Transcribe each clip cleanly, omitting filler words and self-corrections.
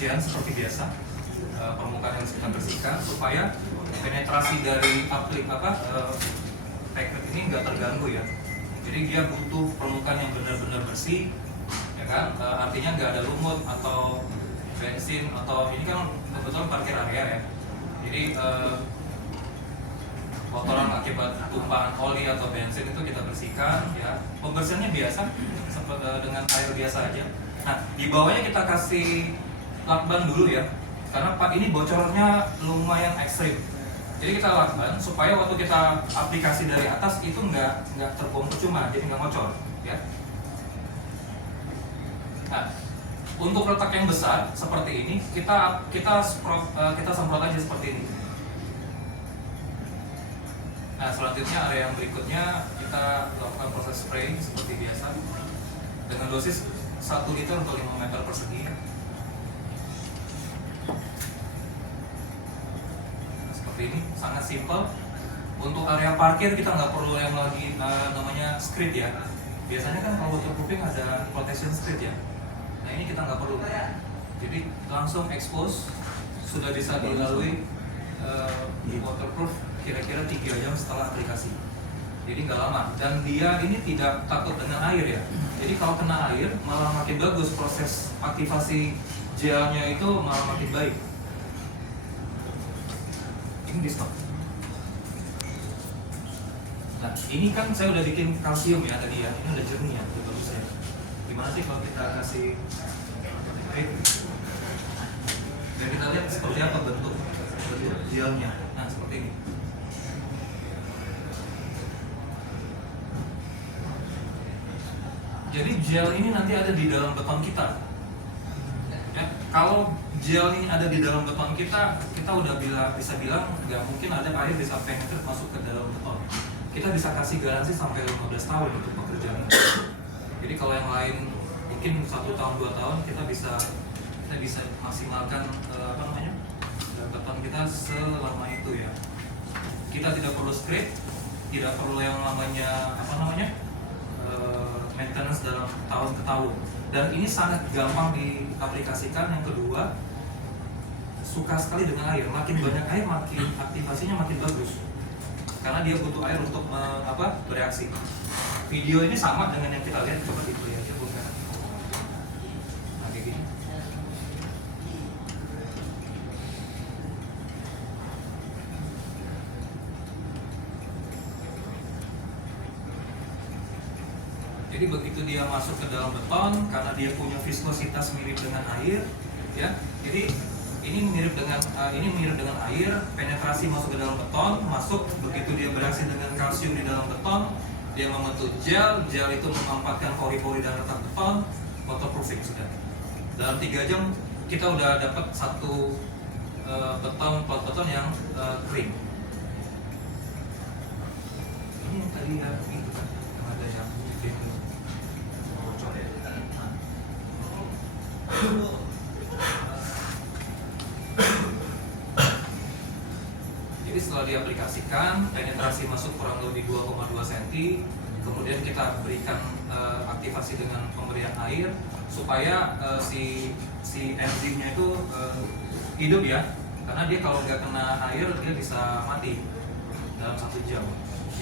pembersihan seperti biasa, permukaan yang kita bersihkan supaya penetrasi dari packet ini nggak terganggu ya. Jadi dia butuh permukaan yang benar-benar bersih, ya kan? Artinya nggak ada lumut atau bensin atau ini kan kebetulan parkir area ya. Jadi kotoran akibat tumpahan oli atau bensin itu kita bersihkan ya. Pembersihannya biasa seperti dengan air biasa aja. Nah, di bawahnya kita kasih lakban dulu ya. Karena part ini bocornya lumayan ekstrim. Jadi kita lakban supaya waktu kita aplikasi dari atas itu nggak terbuang percuma, jadi nggak ngocor ya. Nah, untuk letak yang besar seperti ini kita semprot aja seperti ini. Nah, selanjutnya area yang berikutnya kita lakukan proses spray seperti biasa dengan dosis 1 liter untuk 5 meter persegi. Seperti ini, sangat simpel. Untuk area parkir kita nggak perlu yang lagi namanya screed ya. Biasanya kan kalau waterproofing ada protection screed ya. Nah, ini kita nggak perlu. Jadi langsung expose, sudah bisa dilalui waterproof kira-kira 3 jam setelah aplikasi. Jadi nggak lama. Dan dia ini tidak takut dengan air ya. Jadi kalau kena air malah makin bagus, proses aktivasi gelnya itu malah makin baik. Ini di stop. Nah, ini kan saya udah bikin kalsium ya tadi ya. Ini udah jernih ya, udah bagus ya. Gimana sih kalau kita kasih dan kita lihat seperti apa bentuk gelnya. Nah, seperti ini. Jadi gel ini nanti ada di dalam beton kita. Ya, kalau gel ini ada di dalam beton kita udah bisa bilang nggak mungkin ada air bisa penetrate masuk ke dalam beton. Kita bisa kasih garansi sampai 15 tahun untuk pekerjaan ini. Jadi kalau yang lain mungkin 1 tahun 2 tahun kita bisa maksimalkan beton kita selama itu ya. Kita tidak perlu scrape, tidak perlu yang namanya maintenance dalam tahun ke tahun, dan ini sangat gampang diaplikasikan. Yang kedua, suka sekali dengan air. Makin banyak air makin aktivasinya makin bagus karena dia butuh air untuk bereaksi. Video ini sama dengan yang kita lihat, coba dilihat aja bukan. Nah, kayak gini. Jadi begitu dia masuk ke dalam beton, karena dia punya viskositas mirip dengan air, ya. Jadi ini mirip dengan air, penetrasi masuk ke dalam beton, masuk begitu dia bereaksi dengan kalsium di dalam beton, dia membentuk gel itu memanfaatkan pori-pori dan retak beton, waterproofing sudah. Dalam 3 jam kita udah dapat satu plat beton yang kering. Ini yang tadi ya, itu kan yang ada yang bocor ya. Jadi setelah diaplikasikan, penetrasi masuk kurang lebih 2,2 cm. Kemudian kita berikan aktivasi dengan pemberian air supaya si enzimnya itu hidup ya. Karena dia kalau nggak kena air dia bisa mati dalam 1 jam.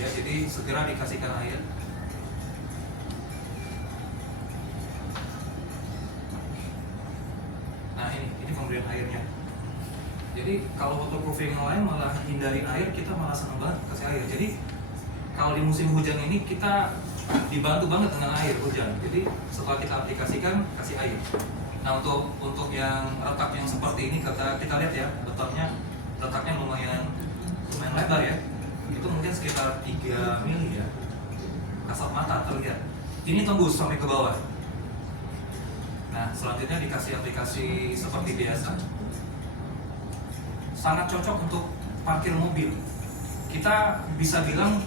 Ya, jadi segera dikasihkan air. Nah, ini pemberian airnya. Jadi kalau waterproofing yang lain malah hindari air, kita malah senang banget kasih air. Jadi kalau di musim hujan ini kita dibantu banget dengan air hujan. Jadi setelah kita aplikasikan, kasih air. Nah, untuk yang retak yang seperti ini kita lihat ya, betonnya letaknya lumayan lebar ya. Itu mungkin sekitar 3 mili ya. Kasat mata terlihat. Ini tembus sampai ke bawah. Nah, selanjutnya dikasih aplikasi seperti biasa. Sangat cocok untuk parkir mobil. Kita bisa bilang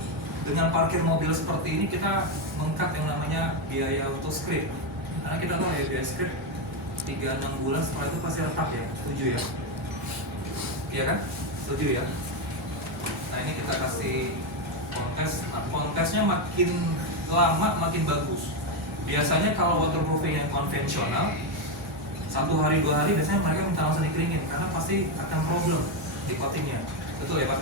dengan parkir mobil seperti ini kita mengkat yang namanya biaya untuk scrape. Karena kita tahu ya biaya scrape 3-6 bulan setelah itu pasti retak ya. Setuju ya? Iya kan? Setuju ya? Nah, ini kita kasih kontes. Nah, kontesnya makin lama makin bagus. Biasanya kalau waterproofing yang konvensional 1 hari 2 hari biasanya mereka minta langsung dikeringin karena pasti akan problem di coatingnya. Betul ya Pak?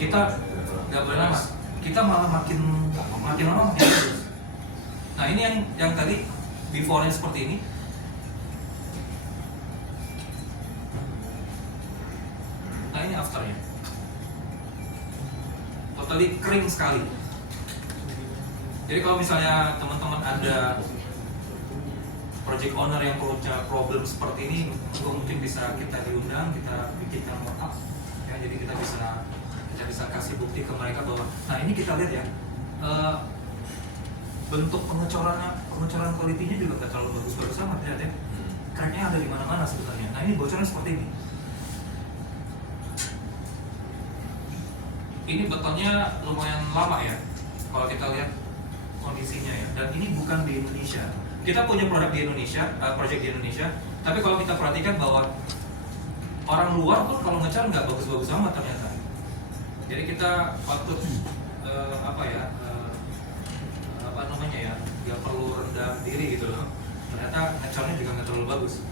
Kita nggak boleh lama, kita malah makin lama makin bagus. Nah ini yang tadi before-nya seperti ini. Nah ini afternya, totally kering sekali. Jadi kalau misalnya teman-teman ada project owner yang punya problem seperti ini, mungkin bisa kita diundang, kita bikinkan mock-up ya, jadi kita bisa kasih bukti ke mereka bahwa, nah ini kita lihat ya, bentuk pengecoran kualitinya juga nggak terlalu bagus-bagus amat ya, cracknya ada di mana-mana sebenarnya. Nah ini bocornya seperti ini. Ini betonnya lumayan lama ya, kalau kita lihat kondisinya ya, dan ini bukan di Indonesia. Kita punya produk di Indonesia, project di Indonesia, tapi kalau kita perhatikan bahwa orang luar pun kalau ngecar nggak bagus-bagus amat ternyata. Jadi kita patut apa namanya ya, nggak perlu rendah diri gitu loh. Ternyata ngecarnya juga nggak terlalu bagus.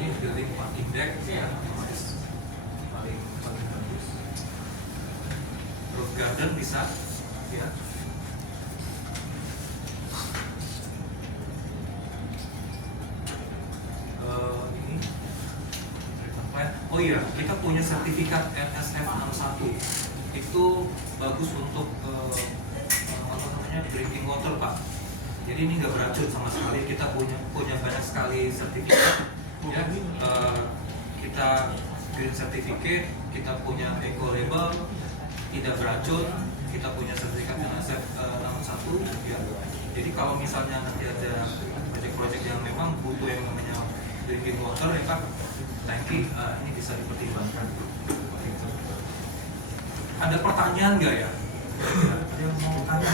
Ini building parking deck ya, paling bagus. Roof garden bisa ya. Ini oh iya, kita punya sertifikat NSF 61 itu bagus untuk apa namanya, drinking water Pak. Jadi ini nggak beracun sama sekali. Kita punya banyak sekali sertifikat ya. Kita green certificate, kita punya eco label, tidak beracun, kita punya sertifikat NSF 61 ya. Jadi kalau misalnya nanti ada proyek-proyek yang memang butuh yang namanya drinking water ya Pak, tangki, ini bisa dipertimbangkan. Ada pertanyaan nggak ya? Ada yang mau tanya?